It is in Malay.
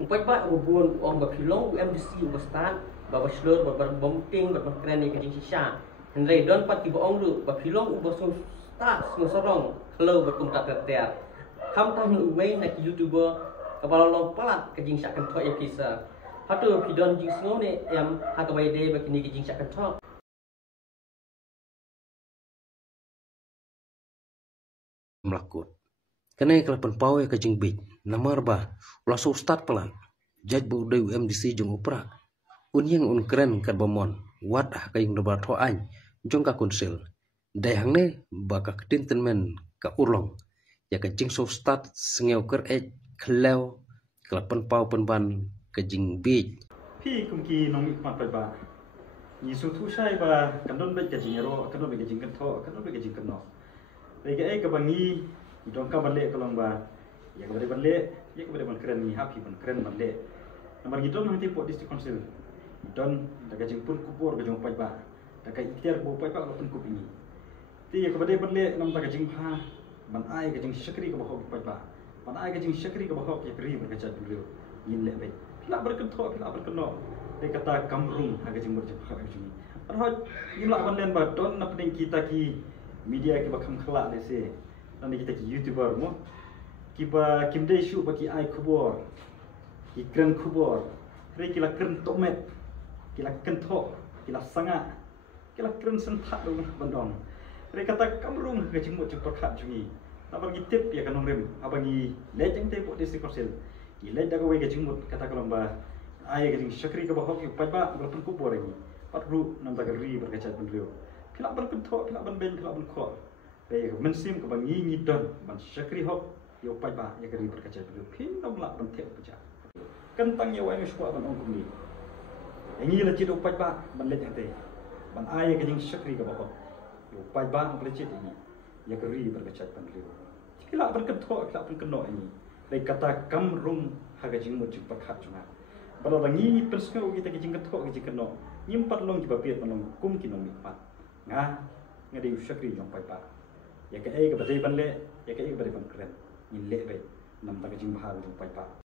Upai ba ubun om ba pilong UMDC ubastan ba baslor ba bombing ba kren ni kajing sisa. Hendrai don pat ki boong ru ba pilong ubasun start ngosorong kalau ba kumta ter. Kam tam uwei na ki YouTuber kabalong palat kajing sakan thok ya kisa. Hatu pidon jing sngo ne em hatawai de ba kini kajing sakan thok. Melakut. Kena kelapan pawai ke jengbit. Namar ba. Langsung start pelan. Jaj bu dari UMDC jeng upra. Unyang un keren kat bomon. Wat ah kayang dobar tho any. Jong ka konsil. Dai hang ne ba ka ketinten men ka urlong. Ya ka jing so start sengeu ker klau kelapan pau penban ke jengbit. พี่คุมกีน้องมีความไปบ้ายี่สุทุใช่บ้ากันโดนไปกับจิงเอโร่กันโดนไปกับจิงกันท่อกันโดนไปกับจิงกันนอกไปกับกับบางงี้ดองกับบันเล่ก็ลองบ้าอยากกับบันเล่อยากกับบันเครนมีฮับพี่บันเครนบันเล่น้ำมันยี่ดองnanti pot district councilดอนแต่กับจิงปุ่นคุบกับจงไปบ้าแต่กับอีกเทียร์บุไปบ้ากับปุ่นคุบiniที่อยากกับบันเล่น้ำตากับจิงพาบันไอกับจิงชักรีกับหอกไปบ้าบันไอกับจิงชักรีกับหอกอยากรีบกับจัดดูเร็วยินเละไปPilak berkentok, pilak berkenok. Dia kata kamrung agak jemur jemur agak jemur. Arhoj, imlak banden ba don na pening kita ki media ki bakam khala lese. Nanti kita ki YouTuber mo. Ki ba kimde isu ba ki ai kubor. Ki kren kubor. Re ki la kren tomet. Ki la kentok, ki la sanga. Ki la kren sentak dong bandong. Re kata kamrung agak jemur jemur khat jungi. Na bagi tip ya kanong rem. Abangi lejeng te po district council. Ilai daga wei gajing mut kata kalamba ayah gajing syakri ke bahok yuk pajba berpun kubur lagi pat ru nam daga ri berkacat bendrio pilak berkentok pilak ben pilak benkok be mensim ke bangi ngidon ban syakri hok yuk pajba ya ri berkacat bendrio pin nam lak bentek pecah kentang ya wei meswa ban ongkum ni engi la cido pajba ban let hate ban ayah gajing syakri ke bahok yuk pajba ang lecet ini ya ri berkacat bendrio pilak berkentok pilak benkenok ini Lai kata kamrung haga jingmut jing perkhat cunga. Pada langi perskau kita kijing ketok kijing keno. Nyimpat long jiba piat manong kum kinong mikmat. Nga ngadi usyakri jong pai pa. Ya ke badai ban le, ya ke badai ban keren. Nyin le bai nam ta kijing bahar jong pai pa.